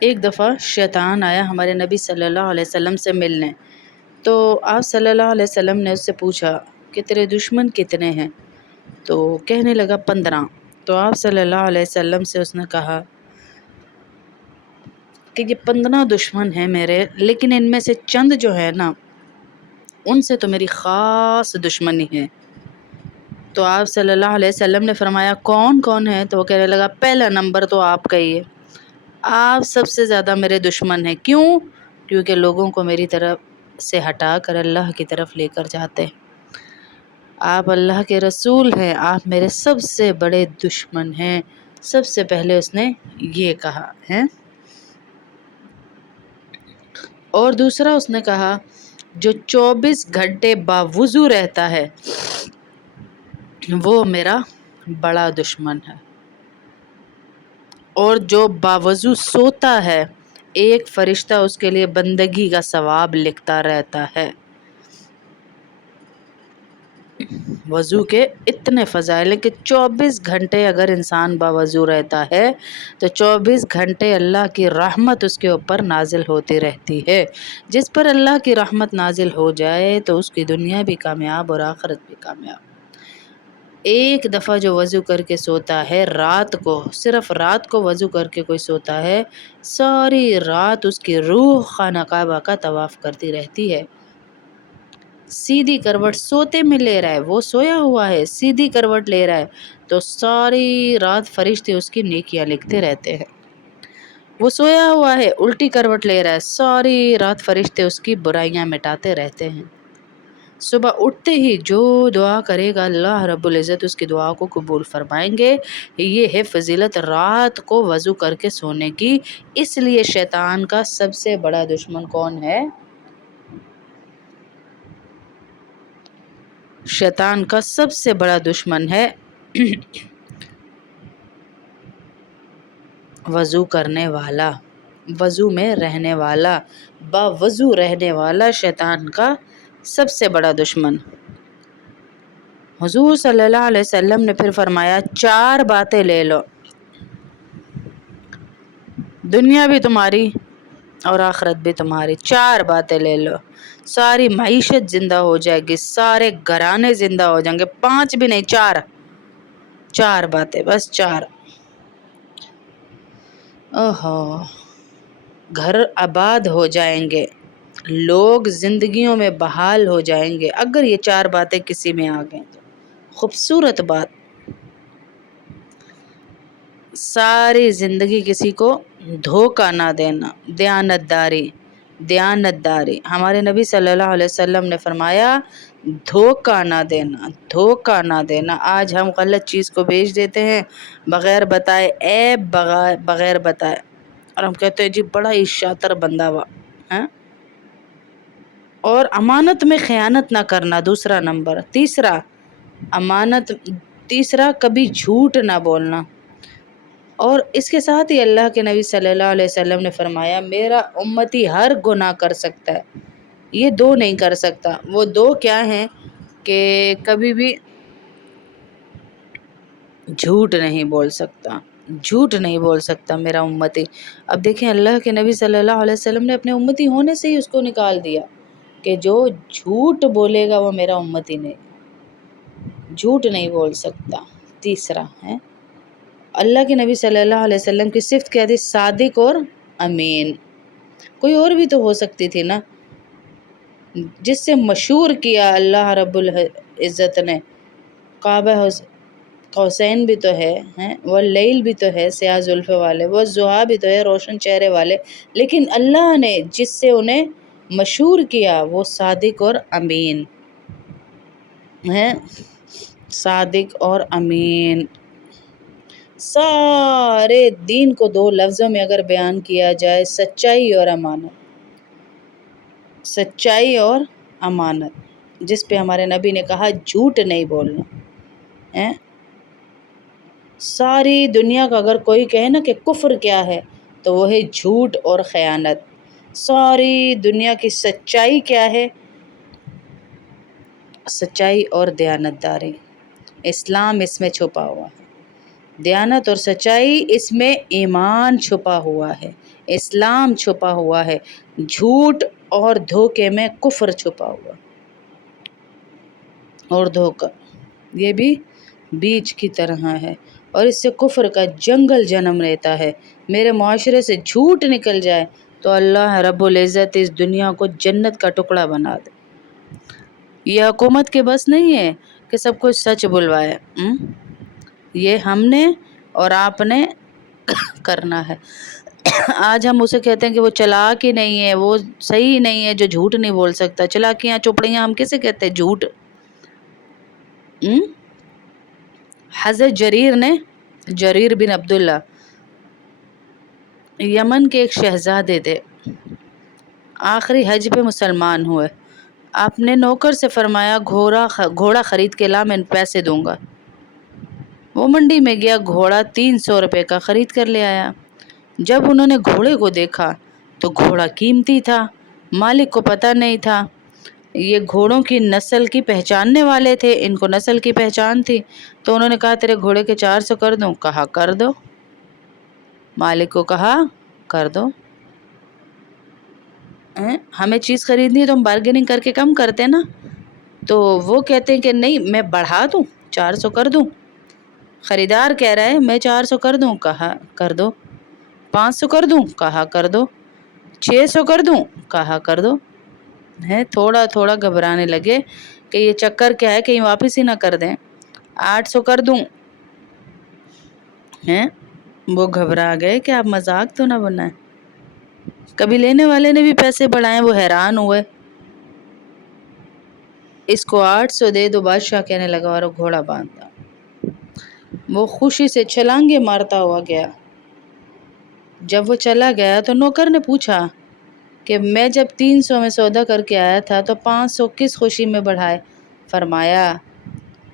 ایک دفعہ شیطان آیا ہمارے نبی صلی اللہ علیہ وسلم سے ملنے، تو آپ صلی اللہ علیہ وسلم نے اس سے پوچھا کہ تیرے دشمن کتنے ہیں؟ تو کہنے لگا 15۔ تو آپ صلی اللہ علیہ وسلم سے اس نے کہا کہ یہ 15 دشمن ہیں میرے، لیکن ان میں سے چند جو ہے نا ان سے تو میری خاص دشمنی ہے۔ تو آپ صلی اللہ علیہ وسلم نے فرمایا کون کون ہے؟ تو وہ کہنے لگا پہلا نمبر تو آپ کا ہی ہے، آپ سب سے زیادہ میرے دشمن ہیں۔ کیوں؟ کیونکہ لوگوں کو میری طرف سے ہٹا کر اللہ کی طرف لے کر جاتے ہیں۔ آپ اللہ کے رسول ہیں، آپ میرے سب سے بڑے دشمن ہیں۔ سب سے پہلے اس نے یہ کہا ہے۔ اور دوسرا اس نے کہا جو 24 گھنٹے باوضو رہتا ہے وہ میرا بڑا دشمن ہے، اور جو باوضو سوتا ہے ایک فرشتہ اس کے لیے بندگی کا ثواب لکھتا رہتا ہے۔ وضو کے اتنے فضائل ہیں کہ 24 گھنٹے اگر انسان باوضو رہتا ہے تو 24 گھنٹے اللہ کی رحمت اس کے اوپر نازل ہوتی رہتی ہے۔ جس پر اللہ کی رحمت نازل ہو جائے تو اس کی دنیا بھی کامیاب اور آخرت بھی کامیاب۔ ایک دفعہ جو وضو کر کے سوتا ہے رات کو، صرف رات کو وضو کر کے کوئی سوتا ہے، ساری رات اس کی روح خانہ کعبہ کا طواف کرتی رہتی ہے۔ سیدھی کروٹ سوتے میں لے رہا ہے، وہ سویا ہوا ہے، سیدھی کروٹ لے رہا ہے تو ساری رات فرشتے اس کی نیکیاں لکھتے رہتے ہیں۔ وہ سویا ہوا ہے، الٹی کروٹ لے رہا ہے، ساری رات فرشتے اس کی برائیاں مٹاتے رہتے ہیں۔ صبح اٹھتے ہی جو دعا کرے گا اللہ رب العزت اس کی دعا کو قبول فرمائیں گے۔ یہ ہے فضیلت رات کو وضو کر کے سونے کی۔ اس لیے شیطان کا سب سے بڑا دشمن کون ہے؟ شیطان کا سب سے بڑا دشمن ہے وضو کرنے والا، وضو میں رہنے والا، باوضو رہنے والا شیطان کا سب سے بڑا دشمن۔ حضور صلی اللہ علیہ وسلم نے پھر فرمایا 4 باتیں لے لو، دنیا بھی تمہاری اور آخرت بھی تمہاری۔ 4 باتیں لے لو، ساری معیشت زندہ ہو جائے گی، سارے گھرانے زندہ ہو جائیں گے۔ 5 بھی نہیں، 4 باتیں، بس 4۔ اوہو، گھر آباد ہو جائیں گے، لوگ زندگیوں میں بحال ہو جائیں گے اگر یہ 4 باتیں کسی میں آ گئیں تو۔ خوبصورت بات، ساری زندگی کسی کو دھوکہ نہ دینا، دیانتداری، دیانتداری۔ ہمارے نبی صلی اللہ علیہ وسلم نے فرمایا دھوکہ نہ دینا، دھوکہ نہ دینا۔ آج ہم غلط چیز کو بھیج دیتے ہیں بغیر بتائے، عیب بغیر بتائے، اور ہم کہتے ہیں جی بڑا ہی شاطر بندہ ہوا ہے۔ اور امانت میں خیانت نہ کرنا دوسرا نمبر۔ تیسرا کبھی جھوٹ نہ بولنا۔ اور اس کے ساتھ ہی اللہ کے نبی صلی اللہ علیہ وسلم نے فرمایا میرا امتی ہر گناہ کر سکتا ہے، یہ 2 نہیں کر سکتا۔ وہ 2 کیا ہیں کہ کبھی بھی جھوٹ نہیں بول سکتا، جھوٹ نہیں بول سکتا میرا امتی۔ اب دیکھیں اللہ کے نبی صلی اللہ علیہ وسلم نے اپنے امتی ہونے سے ہی اس کو نکال دیا کہ جو جھوٹ بولے گا وہ میرا امتی نہیں، جھوٹ نہیں بول سکتا۔ تیسرا ہے اللہ کے نبی صلی اللہ علیہ وسلم کی صفت کیا تھی؟ صادق اور امین۔ کوئی اور بھی تو ہو سکتی تھی نا، جس سے مشہور کیا اللہ رب العزت نے۔ کعبہ قوسین بھی تو ہے، واللیل بھی تو ہے سیاہ زلف والے، والضحیٰ بھی تو ہے روشن چہرے والے، لیکن اللہ نے جس سے انہیں مشہور کیا وہ صادق اور امین ہیں۔ صادق اور امین، سارے دین کو 2 لفظوں میں اگر بیان کیا جائے، سچائی اور امانت، سچائی اور امانت، جس پہ ہمارے نبی نے کہا جھوٹ نہیں بولنا۔ ساری دنیا کا اگر کوئی کہے نا کہ کفر کیا ہے تو وہ ہے جھوٹ اور خیانت۔ ساری دنیا کی سچائی کیا ہے؟ سچائی اور دیانتداری۔ اسلام اس میں چھپا ہوا ہے۔ دیانت اور سچائی، اس میں ایمان چھپا ہوا ہے، اسلام چھپا ہوا ہے، جھوٹ اور دھوکے میں کفر چھپا ہوا، اور دھوکہ یہ بھی بیج کی طرح ہے، اور اس سے کفر کا جنگل جنم لیتا ہے۔ میرے معاشرے سے جھوٹ نکل جائے تو اللہ رب العزت اس دنیا کو جنت کا ٹکڑا بنا دے۔ یہ حکومت کے بس نہیں ہے کہ سب کچھ سچ بلوائے، یہ ہم نے اور آپ نے کرنا ہے۔ آج ہم اسے کہتے ہیں کہ وہ چلاک ہی نہیں ہے، وہ صحیح نہیں ہے جو جھوٹ نہیں بول سکتا۔ چلاکیاں چوپڑیاں ہم کسے کہتے ہیں؟ جھوٹ۔ حضرت جریر بن عبداللہ یمن کے ایک شہزادے تھے، آخری حج پہ مسلمان ہوئے۔ آپ نے نوکر سے فرمایا گھوڑا خرید کے لا، میں پیسے دوں گا۔ وہ منڈی میں گیا، گھوڑا 300 روپے کا خرید کر لے آیا۔ جب انہوں نے گھوڑے کو دیکھا تو گھوڑا قیمتی تھا، مالک کو پتہ نہیں تھا۔ یہ گھوڑوں کی نسل کی پہچاننے والے تھے، ان کو نسل کی پہچان تھی، تو انہوں نے کہا تیرے گھوڑے کے 400 کر دوں؟ کہا کر دو۔ مالک کو کہا کر دو۔ ہمیں چیز خریدنی ہے تو ہم بارگیننگ کر کے کم کرتے ہیں نا، تو وہ کہتے ہیں کہ نہیں میں بڑھا دوں، 400 کر دوں۔ خریدار کہہ رہا ہے میں 400 کر دوں، کہا کر دو۔ 500 کر دوں، کہا کر دو۔ 600 کر دوں، کہا کر دو۔ تھوڑا تھوڑا گھبرانے لگے کہ یہ چکر کیا ہے، کہیں واپس ہی نہ کر دیں۔ 800 کر دوں، وہ گھبرا گئے کہ آپ مذاق تو نہ بنائیں۔ کبھی لینے والے نے بھی پیسے بڑھائے، وہ حیران ہوئے۔ اس کو 800 دے دو، بادشاہ کہنے لگا، اور گھوڑا باندھا۔ وہ خوشی سے چھلانگے مارتا ہوا گیا۔ جب وہ چلا گیا تو نوکر نے پوچھا کہ میں جب 300 میں سودا کر کے آیا تھا تو 500 کس خوشی میں بڑھائے؟ فرمایا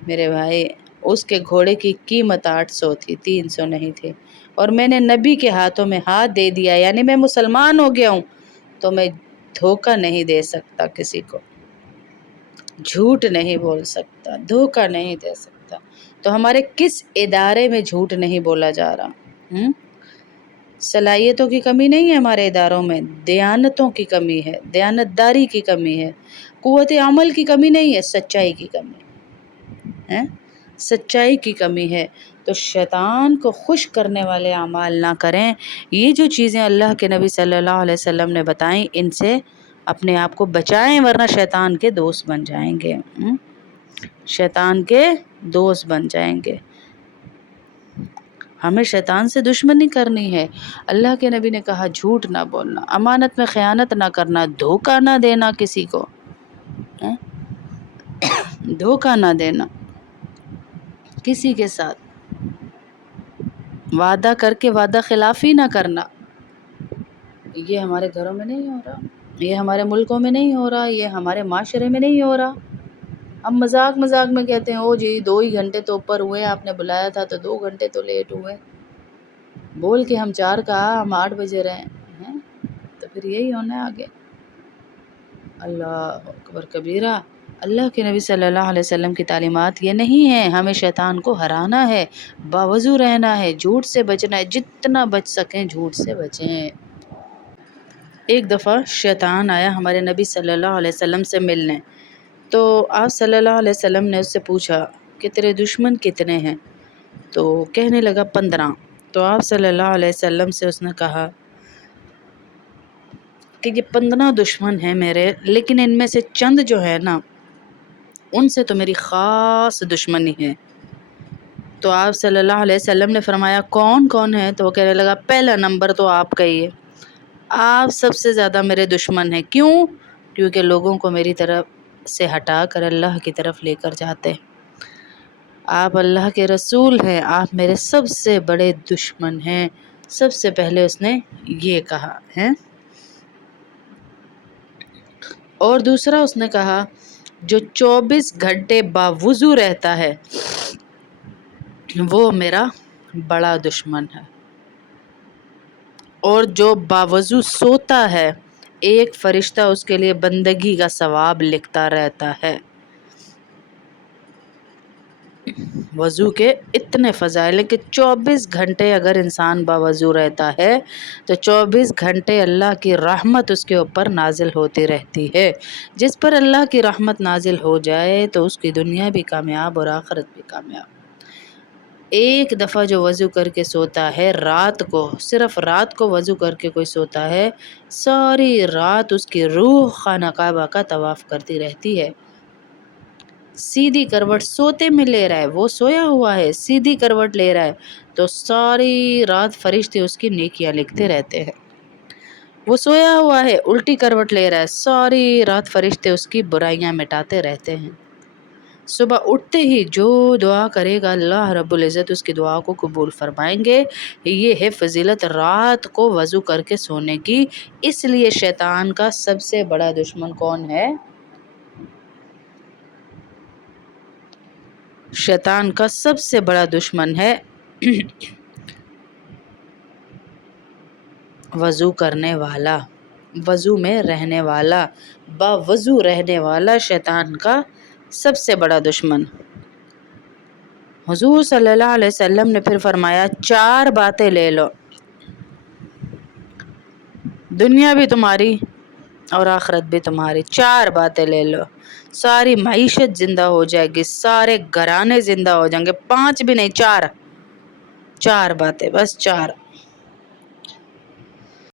میرے بھائی اس کے گھوڑے کی قیمت 800 تھی، 300 نہیں تھی، اور میں نے نبی کے ہاتھوں میں ہاتھ دے دیا، یعنی میں مسلمان ہو گیا ہوں، تو میں دھوکہ نہیں دے سکتا، کسی کو جھوٹ نہیں بول سکتا، دھوکہ نہیں دے سکتا۔ تو ہمارے کس ادارے میں جھوٹ نہیں بولا جا رہا؟ صلاحیتوں کی کمی نہیں ہے ہمارے اداروں میں، دیانتوں کی کمی ہے، دیانتداری کی کمی ہے، قوت عمل کی کمی نہیں ہے، سچائی کی کمی ہے، سچائی کی کمی ہے۔ تو شیطان کو خوش کرنے والے اعمال نہ کریں۔ یہ جو چیزیں اللہ کے نبی صلی اللہ علیہ وسلم نے بتائیں، ان سے اپنے آپ کو بچائیں، ورنہ شیطان کے دوست بن جائیں گے، شیطان کے دوست بن جائیں گے۔ ہمیں شیطان سے دشمنی کرنی ہے۔ اللہ کے نبی نے کہا جھوٹ نہ بولنا، امانت میں خیانت نہ کرنا، دھوکہ نہ دینا، کسی کو دھوکہ نہ دینا، کسی کے ساتھ وعدہ کر کے وعدہ خلافی نہ کرنا۔ یہ ہمارے گھروں میں نہیں ہو رہا، یہ ہمارے ملکوں میں نہیں ہو رہا، یہ ہمارے معاشرے میں نہیں ہو رہا۔ ہم مذاق مذاق میں کہتے ہیں او جی 2 ہی گھنٹے تو اوپر ہوئے، آپ نے بلایا تھا تو 2 گھنٹے تو لیٹ ہوئے، بول کے ہم 4 کہا، ہم 8 بجے رہے ہیں، تو پھر یہی ہونا ہے آگے۔ اللہ اکبر کبیرہ۔ اللہ کے نبی صلی اللہ علیہ وسلم کی تعلیمات یہ نہیں ہیں، ہمیں شیطان کو ہرانا ہے، باوضو رہنا ہے، جھوٹ سے بچنا ہے، جتنا بچ سکیں جھوٹ سے بچیں۔ ایک دفعہ شیطان آیا ہمارے نبی صلی اللہ علیہ وسلم سے ملنے، تو آپ صلی اللہ علیہ وسلم نے اس سے پوچھا کہ تیرے دشمن کتنے ہیں؟ تو کہنے لگا 15۔ تو آپ صلی اللہ علیہ وسلم سے اس نے کہا کہ یہ 15 دشمن ہیں میرے، لیکن ان میں سے چند جو ہے نا ان سے تو میری خاص دشمنی ہے۔ تو آپ صلی اللہ علیہ وسلم نے فرمایا کون کون ہے؟ تو وہ کہنے لگا پہلا نمبر تو آپ کا ہی ہے، آپ سب سے زیادہ میرے دشمن ہیں۔ کیوں؟ کیونکہ لوگوں کو میری طرف سے ہٹا کر اللہ کی طرف لے کر جاتے ہیں، آپ اللہ کے رسول ہیں، آپ میرے سب سے بڑے دشمن ہیں۔ سب سے پہلے اس نے یہ کہا ہے، اور دوسرا اس نے کہا جو 24 گھنٹے باوضو رہتا ہے وہ میرا بڑا دشمن ہے، اور جو باوضو سوتا ہے ایک فرشتہ اس کے لیے بندگی کا ثواب لکھتا رہتا ہے۔ وضو کے اتنے فضائل ہیں کہ 24 گھنٹے اگر انسان باوضو رہتا ہے تو 24 گھنٹے اللہ کی رحمت اس کے اوپر نازل ہوتی رہتی ہے۔ جس پر اللہ کی رحمت نازل ہو جائے تو اس کی دنیا بھی کامیاب اور آخرت بھی کامیاب۔ ایک دفعہ جو وضو کر کے سوتا ہے رات کو، صرف رات کو وضو کر کے کوئی سوتا ہے، ساری رات اس کی روح خانہ کعبہ کا طواف کرتی رہتی ہے۔ سیدھی کروٹ سوتے میں لے رہا ہے، وہ سویا ہوا ہے، سیدھی کروٹ لے رہا ہے تو ساری رات فرشتے اس کی نیکیاں لکھتے رہتے ہیں۔ وہ سویا ہوا ہے، الٹی کروٹ لے رہا ہے، ساری رات فرشتے اس کی برائیاں مٹاتے رہتے ہیں۔ صبح اٹھتے ہی جو دعا کرے گا اللہ رب العزت اس کی دعا کو قبول فرمائیں گے۔ یہ ہے فضیلت رات کو وضو کر کے سونے کی۔ اس لیے شیطان کا سب سے بڑا دشمن کون ہے؟ شیطان کا سب سے بڑا دشمن ہے وضو کرنے والا، وضو میں رہنے والا، باوضو رہنے والا شیطان کا سب سے بڑا دشمن۔ حضور صلی اللہ علیہ وسلم نے پھر فرمایا 4 باتیں لے لو، دنیا بھی تمہاری اور آخرت بھی تمہاری۔ 4 باتیں لے لو، ساری معیشت زندہ ہو جائے گی، سارے گھرانے زندہ ہو جائیں گے۔ 5 بھی نہیں، 4 باتیں، بس 4۔